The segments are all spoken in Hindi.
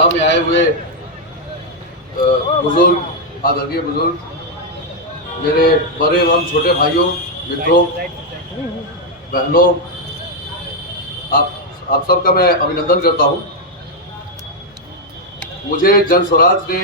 सभा में आए हुए बुजुर्ग, आदरणीय बुजुर्ग, मेरे बड़े एवं छोटे भाइयों, मित्रों, बहनों, आप सबका मैं अभिनंदन करता हूं। मुझे जन स्वराज ने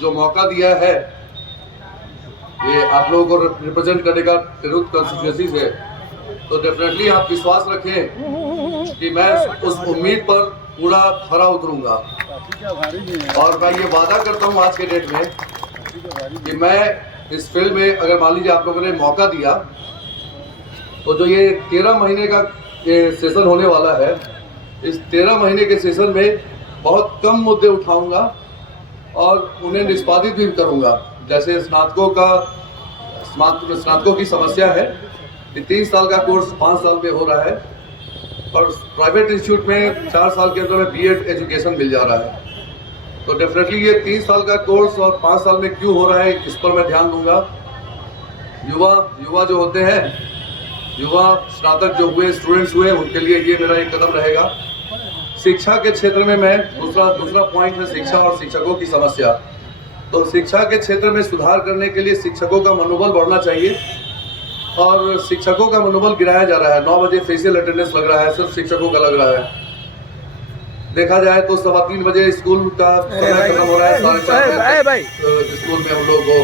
जो मौका दिया है, ये आप लोगों को रिप्रेजेंट करने का तिरहुत कॉन्स्टिट्यूएंसी से, तो डेफिनेटली आप विश्वास रखें कि मैं उस उम्मीद पर पूरा खरा उतरूंगा। और मैं ये वादा करता हूं आज के डेट में कि मैं इस फील्ड में, अगर मान लीजिए आप लोगों ने मौका दिया, तो जो ये 13 महीने का ये सेशन होने वाला है, इस 13 महीने के सेशन में बहुत कम मुद्दे उठाऊंगा और उन्हें निष्पादित भी करूंगा। जैसे स्नातकों की समस्या है, 3 साल का कोर्स 5 साल में हो रहा है और प्राइवेट इंस्टीट्यूट में 4 साल के अंदर में बीएड एजुकेशन मिल जा रहा है। तो डेफिनेटली ये 3 साल का कोर्स और 5 साल में क्यों हो रहा है, इस पर मैं ध्यान दूंगा। युवा जो होते हैं, युवा स्नातक जो हुए, स्टूडेंट्स हुए, उनके लिए ये मेरा एक कदम रहेगा। शिक्षा के क्षेत्र में मैं दूसरा पॉइंट है शिक्षा और शिक्षकों की समस्या। तो शिक्षा के क्षेत्र में सुधार करने के लिए शिक्षकों का मनोबल बढ़ना चाहिए और शिक्षकों का मनोबल गिराया जा रहा है। 9 बजे फेशियल अटेंडेंस लग रहा है, सिर्फ शिक्षकों का लग रहा है। देखा जाए तो 3:15 बजे स्कूल का समय खत्म हो रहा है, 4:30 स्कूल में हम लोग को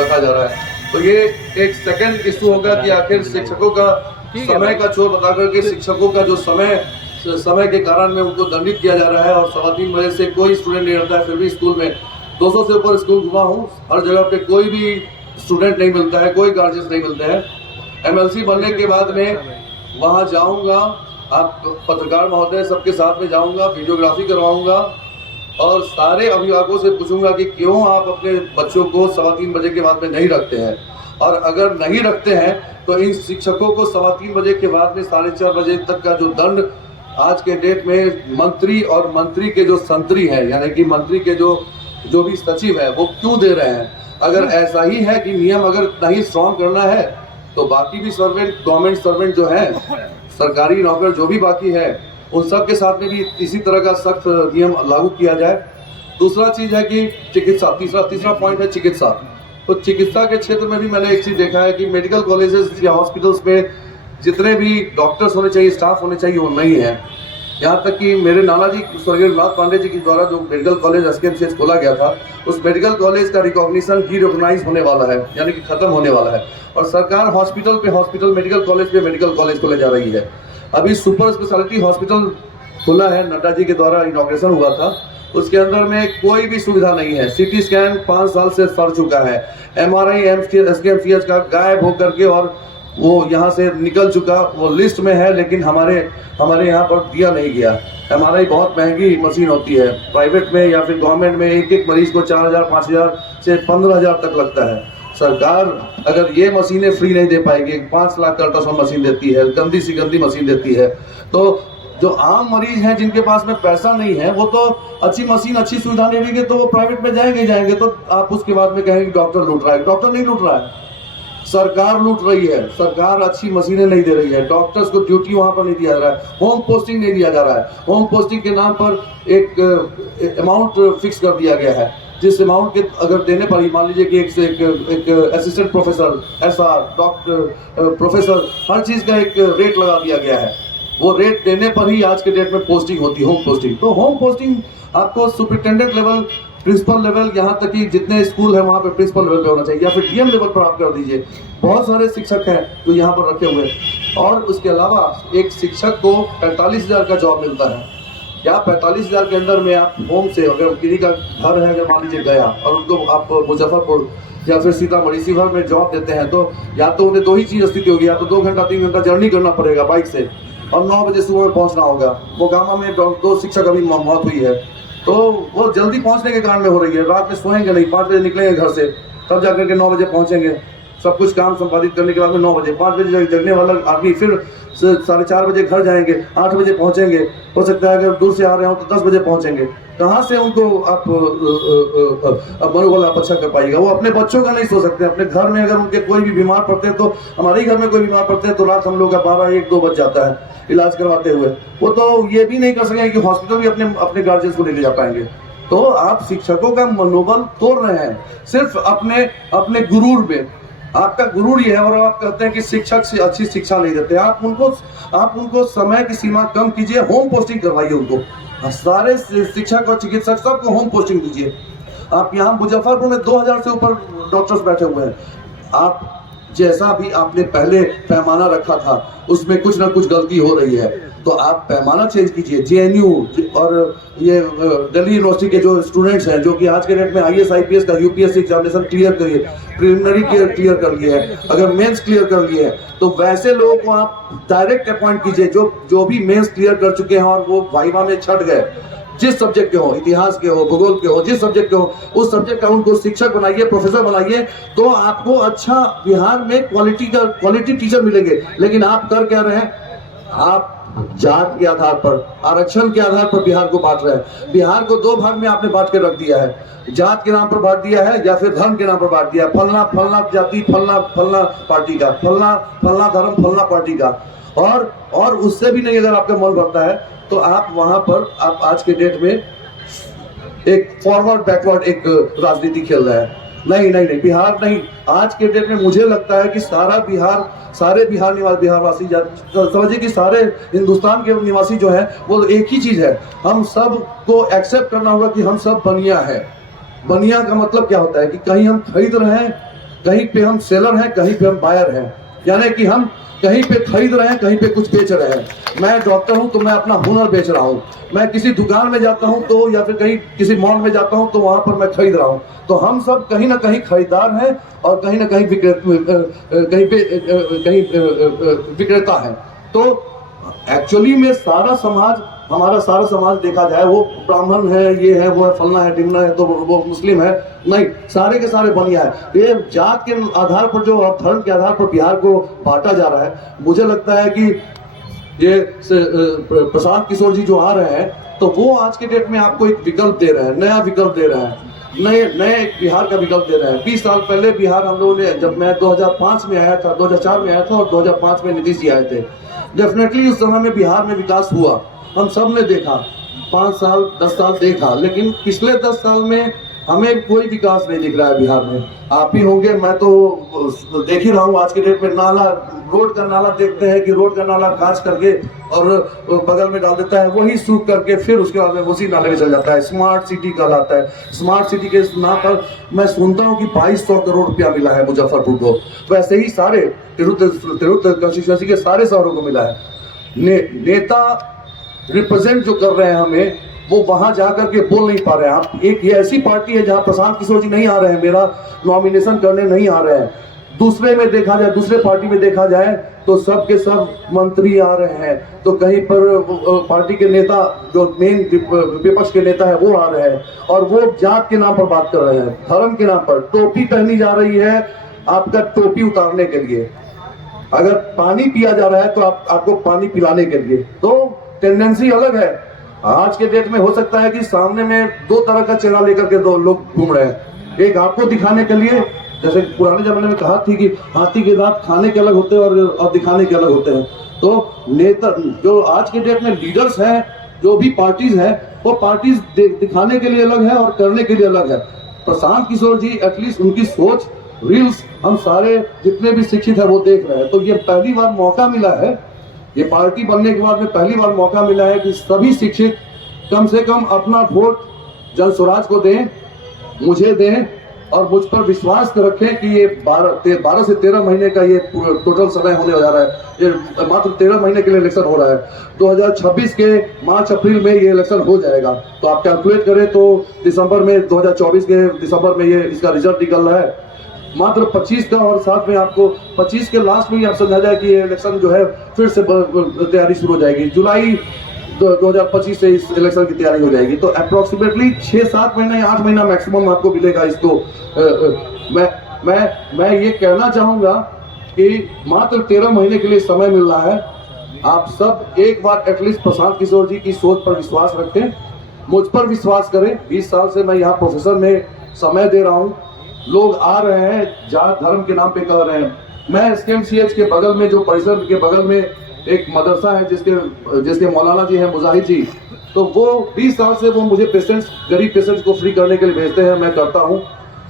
रखा जा रहा है। तो ये एक सेकंड इशू होगा कि आखिर शिक्षकों का समय का चोर बता करके शिक्षकों का जो समय के कारण में उनको दंडित किया जा रहा है। और 3:15 बजे से कोई स्टूडेंट नहीं रहता है, फिर भी स्कूल में 200 से ऊपर स्कूल घुमा हूँ, हर जगह पे कोई भी स्टूडेंट नहीं मिलता है, कोई गार्जियंस नहीं मिलते हैं। एमएलसी बनने के बाद में वहाँ जाऊँगा, आप पत्रकार महोदय सबके साथ में जाऊँगा, वीडियोग्राफी करवाऊँगा और सारे अभिभावकों से पूछूंगा कि क्यों आप अपने बच्चों को 3:15 बजे के बाद में नहीं रखते हैं। और अगर नहीं रखते हैं तो इन शिक्षकों को 3:15 बजे के बाद में 4:30 बजे तक का जो दंड आज के डेट में मंत्री और मंत्री के जो संतरी है, यानी कि मंत्री के जो भी सचिव है, वो क्यों दे रहे हैं। अगर ऐसा ही है कि नियम अगर नहीं स्ट्रॉन्ग करना है तो बाकी भी सर्वेंट, गवर्नमेंट सर्वेंट जो है, सरकारी नौकर जो भी बाकी है, उन सब के साथ में भी इसी तरह का सख्त नियम लागू किया जाए। दूसरा चीज है कि चिकित्सा, तीसरा पॉइंट है चिकित्सा। तो चिकित्सा के क्षेत्र में भी मैंने एक चीज देखा है कि मेडिकल कॉलेजेस या हॉस्पिटल्स में जितने भी डॉक्टर्स होने चाहिए, स्टाफ होने चाहिए, वो नहीं है। यहाँ तक कि मेरे नाना जी स्वर्गीय नाथ पांडे जी के द्वारा जो मेडिकल कॉलेज एसकेएमसीएच खोला गया था, उस मेडिकल कॉलेज का रिकॉग्निशन रिकॉग्नाइज होने वाला है, यानी कि खत्म होने वाला है। और सरकार हॉस्पिटल पे हॉस्पिटल, मेडिकल कॉलेज पे मेडिकल कॉलेज को ले जा रही है। अभी सुपर स्पेशलिटी हॉस्पिटल खुला है, नड्डा जी के द्वारा इनॉग्रेशन हुआ था, उसके अंदर में कोई भी सुविधा नहीं है। सीटी स्कैन 5 साल से सड़ चुका है, एमआरआई एसकेएमसीएच का गायब होकर के और वो यहाँ से निकल चुका, वो लिस्ट में है लेकिन हमारे यहाँ पर दिया नहीं गया। एमआरआई बहुत महंगी मशीन होती है, प्राइवेट में या फिर गवर्नमेंट में एक मरीज को 4,000, 5,000 से 15,000 तक लगता है। सरकार अगर ये मशीनें फ्री नहीं दे पाएगी, 5 लाख का अल्ट्रासाउंड मशीन देती है, गंदी सी गंदी मशीन देती है, तो जो आम मरीज हैं जिनके पास में पैसा नहीं है, वो तो अच्छी मशीन, अच्छी सुविधा नहीं लेंगे तो वो प्राइवेट में जाएंगे। तो आप उसके बाद में कहेंगे डॉक्टर लूट रहा है। डॉक्टर नहीं लूट रहा है, सरकार लूट रही है। सरकार अच्छी मशीनें नहीं दे रही है, डॉक्टर्स को ड्यूटी वहां पर नहीं दिया जा रहा है, होम पोस्टिंग नहीं दिया जा रहा है। होम पोस्टिंग के नाम पर एक अमाउंट फिक्स कर दिया गया है, जिस अमाउंट के अगर देने पर ही मान लीजिए कि एक assistant professor, SR, doctor, professor, हर चीज का एक रेट लगा दिया गया है। वो रेट देने पर ही आज के डेट में पोस्टिंग होती है, होम पोस्टिंग। तो होम पोस्टिंग आपको सुपरिटेंडेंट लेवल, प्रिंसिपल लेवल, यहाँ तक कि जितने स्कूल है वहाँ पे प्रिंसिपल लेवल पे होना चाहिए, या फिर डीएम लेवल पर आप कर दीजिए। बहुत सारे शिक्षक हैं जो यहाँ पर रखे हुए हैं। और उसके अलावा एक शिक्षक को 45,000 का जॉब मिलता है। या 45,000 के अंदर में आप होम से, अगर किसी का घर है, अगर मान लीजिए गया और उनको आप मुजफ्फरपुर या फिर सीतामढ़ी, शिवहर में जॉब देते हैं, तो या तो उन्हें 2 ही चीज स्थिति होगी, या तो 2 घंटा 3 घंटा जर्नी करना पड़ेगा बाइक से और 9 बजे सुबह में पहुंचना होगा। वो गामा में 2 शिक्षक अभी मौत हुई है, तो वो जल्दी पहुंचने के कारण में हो रही है। रात में सोएंगे नहीं, 5 बजे निकलेंगे घर से, तब जाकर के 9 बजे पहुंचेंगे। सब कुछ काम संपादित करने के बाद में 9 बजे, 5 बजे जगने वाला आदमी फिर 4:30 बजे घर जाएंगे, 8 बजे पहुंचेंगे। हो सकता है अगर दूर से आ रहे हो तो 10 बजे पहुंचेंगे। कहाँ से उनको आप मनोबल आप अच्छा कर पाइएगा। वो अपने बच्चों का नहीं सोच सकते। अपने घर में अगर उनके कोई भी बीमार पड़ते हैं, तो हमारे ही घर में कोई बीमार पड़ते हैं तो रात हम लोग का 12-1-2 बज जाता है इलाज करवाते हुए। वो तो ये भी नहीं कर सकेंगे कि हॉस्पिटल भी अपने गार्जियंस को लेके जा पाएंगे। तो आप शिक्षकों का मनोबल तोड़ रहे हैं सिर्फ अपने अपने गुरूर में। आपका गुरूर ये है और आप कहते हैं कि शिक्षक से अच्छी शिक्षा नहीं देते। आप उनको समय की सीमा कम कीजिए, होम पोस्टिंग करवाइए उनको। सारे शिक्षक और चिकित्सक सबको होम पोस्टिंग दीजिए। आप यहाँ मुजफ्फरपुर में 2000 से ऊपर डॉक्टर्स बैठे हुए हैं। आप जैसा भी आपने पहले पैमाना रखा था उसमें कुछ ना कुछ गलती हो रही है, तो आप पैमाना चेंज कीजिए। जेएनयू और ये दिल्ली यूनिवर्सिटी के जो स्टूडेंट्स हैं जो कि आज के डेट में आईएएस आईपीएस का यूपीएससी एग्जामिनेशन क्लियर करिए, प्रिलिमिनरी क्लियर कर लिए है, अगर मेंस क्लियर कर लिए है तो वैसे लोगों को आप डायरेक्ट अपॉइंट कीजिए जो भी मेंस क्लियर कर चुके हैं और वो वाइवा में छट गए, जिस सब्जेक्ट के हो, इतिहास के हो, भूगोल के हो, जिस सब्जेक्ट के हो, उस सब्जेक्ट का उनको शिक्षक बनाइए, प्रोफेसर बनाइए, तो आपको अच्छा बिहार में क्वालिटी टीचर मिलेंगे। लेकिन आप कर क्या रहे हैं? आप जात के आधार पर, आरक्षण के आधार पर बिहार को बांट रहे हैं। बिहार को दो भाग में आपने बांट के रख दिया है, जात के नाम पर बांट दिया है या फिर धर्म के नाम पर बांट दिया है। फलना फलना जाति, फलना फलना पार्टी का, फलना फलना धर्म, फलना पार्टी का। और उससे भी नहीं अगर आपका मन भरता है तो आप वहां पर आप आज के डेट में एक फॉरवर्ड बैकवर्ड एक राजनीति खेल रहे हैं। नहीं, बिहार नहीं। आज के डेट में मुझे लगता है कि सारे बिहारवासी समझिए कि सारे हिंदुस्तान के निवासी जो है वो एक ही चीज है, हम सब को एक्सेप्ट करना होगा कि हम सब बनिया है। बनिया का मतलब क्या होता है कि कहीं हम खरीद रहे हैं, कहीं पे हम सेलर हैं, कहीं पे हम बायर हैं। यानी कि हम कहीं पे खरीद रहे हैं, कहीं पे कुछ बेच रहे हैं। मैं डॉक्टर हूं तो मैं अपना हुनर बेच रहा हूं। मैं किसी दुकान में जाता हूं तो या फिर कहीं किसी मॉल में जाता हूं तो वहां पर मैं खरीद रहा हूं। तो हम सब कहीं ना कहीं खरीदार हैं और कहीं ना कहीं विक्रेता हैं। तो एक्चुअली में हमारा सारा समाज देखा जाए वो ब्राह्मण है, ये है, वो है, फलना है, ढिमना है, तो वो मुस्लिम है, नहीं, सारे के सारे बनिया है। ये जात के आधार पर जो धर्म के आधार पर बिहार को बांटा जा रहा है, मुझे लगता है कि ये प्रशांत किशोर जी जो आ रहे हैं तो वो आज के डेट में आपको एक विकल्प दे रहे हैं, नया विकल्प दे रहे हैं, नए बिहार का विकल्प दे रहे हैं। 20 साल पहले बिहार हम लोगों ने, जब मैं 2005 में आया था, 2004 में आया था और 2005 में नीतीश जी आए थे, डेफिनेटली उस समय में बिहार में विकास हुआ, हम सब ने देखा। 5 साल 10 साल देखा, लेकिन पिछले 10 साल में हमें कोई विकास नहीं दिख रहा है बिहार में। आप ही होंगे, मैं तो देख ही रहा हूँ आज के डेट में रोड का नाला देखते हैं कि रोड का नाला कांच करके और बगल में डाल देता है, वही सूख करके फिर उसके बाद में उसी नाले में चल जाता है। स्मार्ट सिटी कहलाता है। स्मार्ट सिटी के नाम पर मैं सुनता हूँ कि 2200 करोड़ रुपया मिला है मुजफ्फरपुर को। वैसे ही सारे तिरुत कंस्टिट्यूंसी के सारे शहरों को मिला है। नेता रिप्रेजेंट जो कर रहे हैं हमें, वो वहां जाकर के बोल नहीं पा रहे हैं। आप एक ये ऐसी पार्टी है जहां प्रशांत किशोर जी नहीं आ रहे हैं, मेरा नॉमिनेशन करने नहीं आ रहे हैं। दूसरे पार्टी में देखा जाए तो सब के सब मंत्री आ रहे हैं, तो कहीं पर पार्टी के नेता जो मेन विपक्ष के नेता है वो आ रहे हैं और वो जात के नाम पर बात कर रहे हैं, धर्म के नाम पर। टोपी पहनी जा रही है आपका टोपी उतारने के लिए, अगर पानी पिया जा रहा है तो आपको पानी पिलाने के लिए। तो टेंडेंसी अलग है। आज के डेट में हो सकता है कि सामने में 2 तरह का चेहरा लेकर के 2 लोग घूम रहे हैं। एक आपको दिखाने के लिए, जैसे पुराने जमाने में कहा थी कि हाथी के दांत खाने के अलग होते हैं और दिखाने के अलग होते हैं। तो नेता जो आज के डेट में लीडर्स हैं, जो भी पार्टीज हैं, वो पार्टीज दिखाने के लिए अलग है और करने के लिए अलग है। प्रशांत किशोर जी एटलीस्ट उनकी सोच, रील्स हम सारे जितने भी शिक्षित है वो देख रहे हैं। तो ये पहली बार मौका मिला है, ये पार्टी बनने के बाद में पहली बार मौका मिला है कि सभी शिक्षित कम से कम अपना वोट जन स्वराज को दें, मुझे दें और मुझ पर विश्वास रखें कि ये 12 से 13 महीने का ये टोटल समय होने जा रहा है। ये मात्र 13 महीने के लिए इलेक्शन हो रहा है। 2026 के मार्च अप्रैल में ये इलेक्शन हो जाएगा। तो आप कैलकुलेट करें तो दिसंबर में, 2024 के दिसंबर में ये इसका रिजल्ट निकल रहा है। मात्र 25 का, और साथ में आपको 25 के लास्ट में ही आप समझा जाए कि ये इलेक्शन जो है फिर से तैयारी शुरू हो जाएगी। जुलाई 2025 से इस इलेक्शन की तैयारी हो जाएगी। तो अप्रोक्सीमेटली 6-7 महीना या 8 महीना मैक्सिमम आपको मिलेगा इसको। मैं ये कहना चाहूँगा कि मात्र 13 महीने के लिए समय मिल रहा है। आप सब एक बार एटलीस्ट प्रशांत किशोर जी की सोच पर विश्वास रखें, मुझ पर विश्वास करें। 20 साल से मैं यहाँ प्रोफेसर में समय दे रहा हूँ, लोग आ रहे हैं, जात धर्म के नाम पे कर रहे हैं। मैं SKMCH के बगल में, जो परिसर के बगल में एक मदरसा है जिसके मौलाना जी हैं, मुजाहिद जी, तो वो 20 साल से वो मुझे पेशेंट्स, गरीब पेशेंट्स को फ्री करने के लिए भेजते हैं, मैं करता हूँ।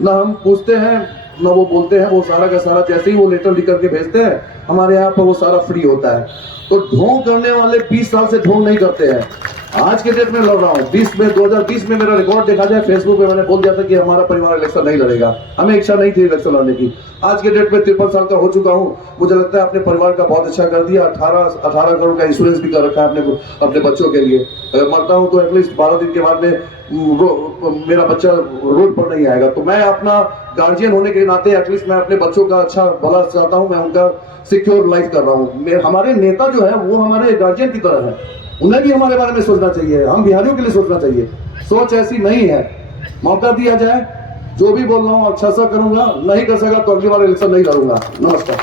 ना हम पूछते हैं ना वो बोलते हैं, वो सारा का सारा जैसे ही वो लेटर लिख करके भेजते हैं हमारे यहाँ पर वो सारा फ्री होता है। तो ढोंग करने वाले 20 साल से ढोंग नहीं करते हैं। आज के डेट में लड़ रहा हूँ। 2020 में मेरा रिकॉर्ड देखा जाए फेसबुक पे, मैंने बोल दिया था कि हमारा परिवार इलेक्शन नहीं लड़ेगा। हमें इच्छा नहीं थी इलेक्शन लड़ने की। आज के डेट में 53 साल का हो चुका हूँ। मुझे लगता है अपने परिवार का बहुत अच्छा कर दिया। 18 करोड़ का इंश्योरेंस भी कर रखा है अपने बच्चों के लिए। अगर मरता हूँ तो एटलीस्ट 12 दिन के बाद में मेरा बच्चा रोड पर नहीं आएगा। तो मैं अपना गार्जियन होने के नाते एटलीस्ट मैं अपने बच्चों का अच्छा भला चाहता हूँ। मैं उनका सिक्योर लाइफ कर रहा हूँ। हमारे नेता जो है वो हमारे गार्जियन की तरह है। उन्हें भी हमारे बारे में सोचना चाहिए, हम बिहारियों के लिए सोचना चाहिए। सोच ऐसी नहीं है। मौका दिया जाए, जो भी बोल रहा हूँ अच्छा सा करूंगा, नहीं कर सका तो अगली बार इलेक्शन नहीं लड़ूंगा। नमस्कार।